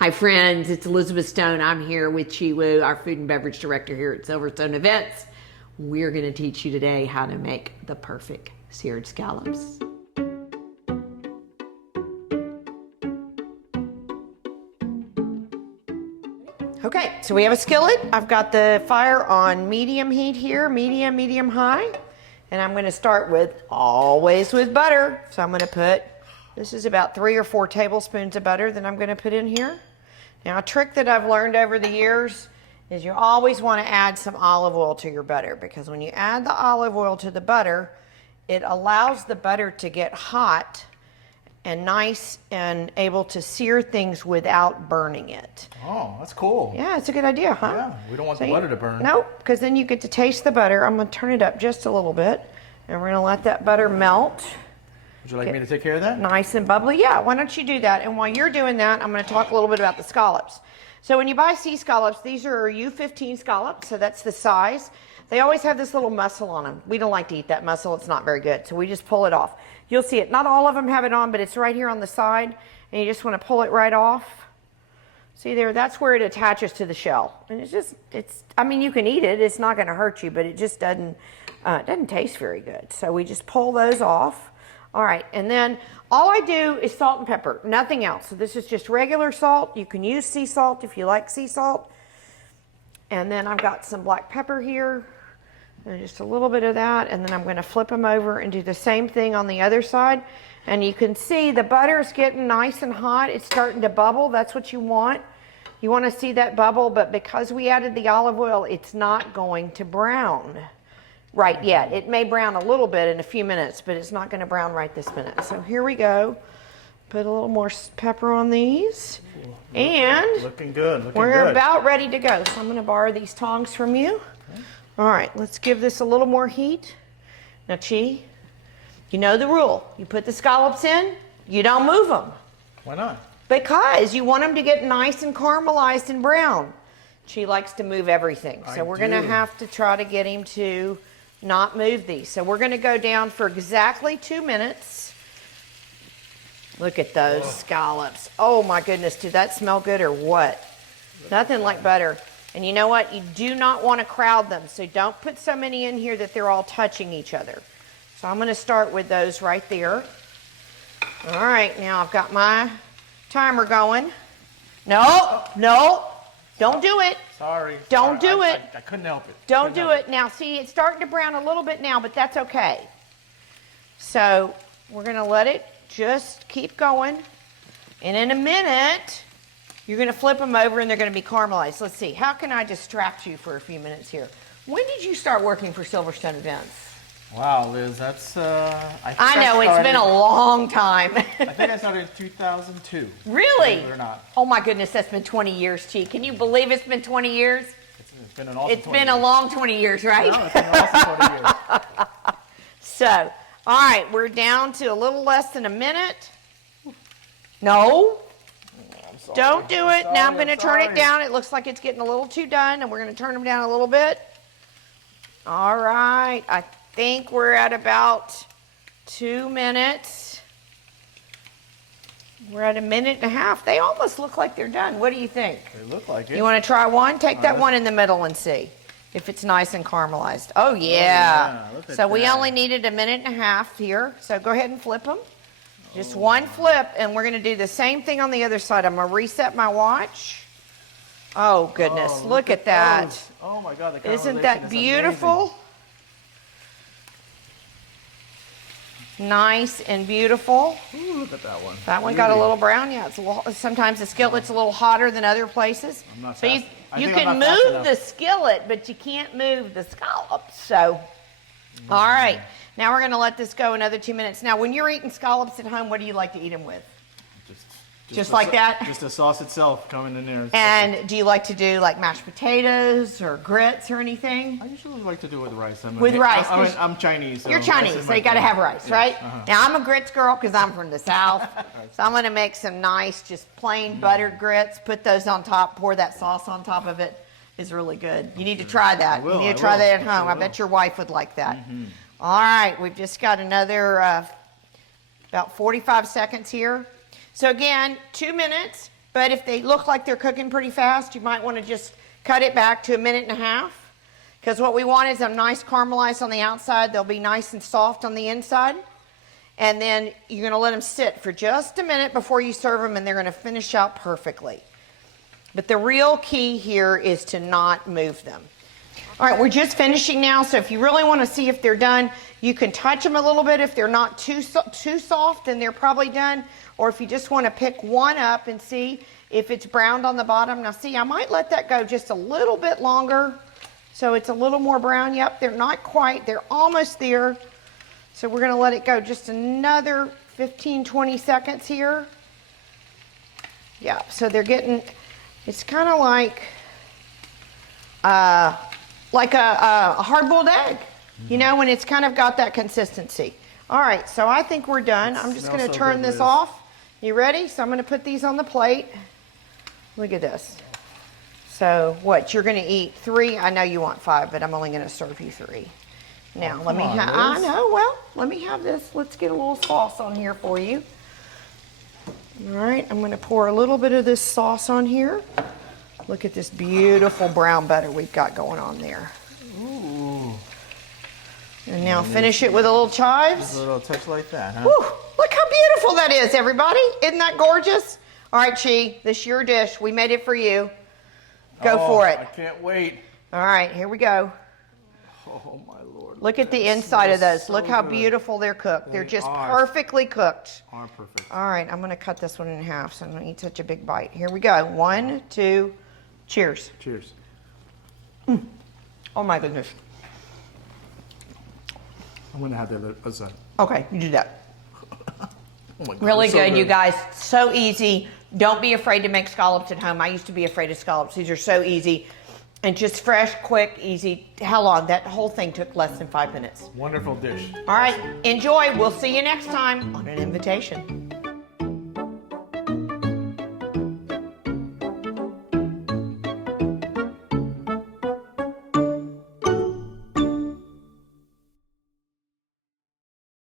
Hi friends, it's Elizabeth Stone. I'm here with Chi Wu, our food and beverage director here at Silverstone Events. We're going to teach you today how to make the perfect seared scallops. Okay, so we have a skillet. I've got the fire on medium heat here, medium high. And I'm going to start with, always with butter. So I'm going to put, this is about 3 or 4 tablespoons of butter that I'm going to put in here. Now, a trick that I've learned over the years is you always want to add some olive oil to your butter, because when you add the olive oil to the butter, it allows the butter to get hot and nice and able to sear things without burning it. Oh, that's cool. Yeah, it's a good idea, huh? Yeah, we don't want the butter to burn. Nope, because then you get to taste the butter. I'm going to turn it up just a little bit, and we're going to let that butter melt. Would you like me to take care of that? Nice and bubbly. Yeah, why don't you do that? And while you're doing that, I'm going to talk a little bit about the scallops. So when you buy sea scallops, these are U15 scallops, so that's the size. They always have this little muscle on them. We don't like to eat that muscle. It's not very good, so we just pull it off. You'll see it. Not all of them have it on, but it's right here on the side, and you just want to pull it right off. See there? That's where it attaches to the shell. And it's just, I mean, you can eat it. It's not going to hurt you, but it just doesn't taste very good. So we just pull those off. All right, and then all I do is salt and pepper, nothing else. So this is just regular salt. You can use sea salt if you like sea salt. And then I've got some black pepper here, and just a little bit of that, and then I'm going to flip them over and do the same thing on the other side. And you can see the butter is getting nice and hot. It's starting to bubble. That's what you want. You want to see that bubble, but because we added the olive oil, it's not going to brown right yet. It may brown a little bit in a few minutes, but it's not going to brown right this minute. So here we go. Put a little more pepper on these. And looking good. We're about ready to go. So I'm going to borrow these tongs from you. Okay. All right, let's give this a little more heat. Now, Chi, you know the rule. You put the scallops in, you don't move them. Why not? Because you want them to get nice and caramelized and brown. Chi likes to move everything. So we're going to have to try to get him to not move these. So we're going to go down for exactly 2 minutes. Look at those scallops. Oh my goodness, did that smell good or what? Nothing like butter. And you know what? You do not want to crowd them. So don't put so many in here that they're all touching each other. So I'm going to start with those right there. All right, now I've got my timer going. No, don't do it. Sorry. Don't do it. I couldn't help it. Don't do it. Now, see, it's starting to brown a little bit now, but that's okay. So we're going to let it just keep going. And in a minute, you're going to flip them over and they're going to be caramelized. Let's see. How can I distract you for a few minutes here? When did you start working for Silverstone Events? Wow, Liz, that's, I know, it's been a long time. I think I started in 2002. Really? Believe it or not. Oh my goodness, that's been 20 years, Chi. Can you believe it's been 20 years? It's been an awesome 20 years. It's been a long 20 years, right? No, it's been an awesome 20 years. So, all right, we're down to a little less than a minute. No. I'm sorry. Don't do it. Now I'm going to turn it down. It looks like it's getting a little too done, and we're going to turn them down a little bit. All right. I think we're at about 2 minutes. We're at 1.5 minutes. They almost look like they're done. What do you think? They look like it. You want to try one? Take that one in the middle and see if it's nice and caramelized. Oh, yeah. Look at So we that. only needed 1.5 minutes here. So go ahead and flip them. Just one flip, and we're going to do the same thing on the other side. I'm going to reset my watch. Oh, goodness. Oh, look at that. those. Oh, my God. The Isn't caramelization that is beautiful? amazing. Nice and beautiful. Ooh, look at that one. That one got a little brown. Yeah, it's a little, sometimes the skillet's a little hotter than other places. I'm not So you I think can I'm not fast move enough. the skillet, but you can't move the scallops. So, all right. Now we're going to let this go another 2 minutes. Now, when you're eating scallops at home, what do you like to eat them with? Just like that? Just the sauce itself coming in there. And do you like to do like mashed potatoes or grits or anything? I usually like to do it with rice. With rice, I'm Chinese. So You're Chinese, so you got to have rice, right? Now, I'm a grits girl because I'm from the South. So I'm going to make some nice, just plain buttered grits, put those on top, pour that sauce on top of it. It's really good. You need to try that. You need to try that at home. I bet your wife would like that. All right, we've just got another about 45 seconds here. So again, 2 minutes. But if they look like they're cooking pretty fast, you might want to just cut it back to 1.5 minutes. Because what we want is them nice caramelized on the outside. They'll be nice and soft on the inside. And then you're going to let them sit for just a minute before you serve them, and they're going to finish out perfectly. But the real key here is to not move them. All right, we're just finishing now, so if you really want to see if they're done, you can touch them a little bit. If they're not too soft, then they're probably done. Or if you just want to pick one up and see if it's browned on the bottom. Now see, I might let that go just a little bit longer so it's a little more brown. Yep, they're not quite, they're almost there. So we're going to let it go just another 15, 20 seconds here. Yeah, so they're getting, it's kind of like a hard-boiled egg, you know, when it's kind of got that consistency. All right, so I think we're done. I'm just going to turn this off. You ready? So I'm going to put these on the plate. Look at this. So what, you're going to eat 3? I know you want 5, but I'm only going to serve you 3. Now, let me have, I know, well, let me have this. Let's get a little sauce on here for you. All right, I'm going to pour a little bit of this sauce on here. Look at this beautiful brown butter we've got going on there. Ooh. And now finish it with a little chives. Just a little touch like that, huh? Woo, look how beautiful that is, everybody. Isn't that gorgeous? All right, Chi, this is your dish. We made it for you. Go for it. I can't wait. All right, here we go. Oh, my Lord. Look at the inside of those. Look how beautiful they're cooked. They're just perfectly cooked. Are perfect. All right, I'm going to cut this one in half so I don't eat such a big bite. Here we go. 1, 2, cheers. Cheers. Oh, my goodness. I'm going to have the other side. Okay, you do that. Oh my God, Really it's so good, you guys. So easy. Don't be afraid to make scallops at home. I used to be afraid of scallops. These are so easy. And just fresh, quick, easy. How long? That whole thing took less than 5 minutes. Wonderful dish. All right, enjoy. We'll see you next time on An Invitation.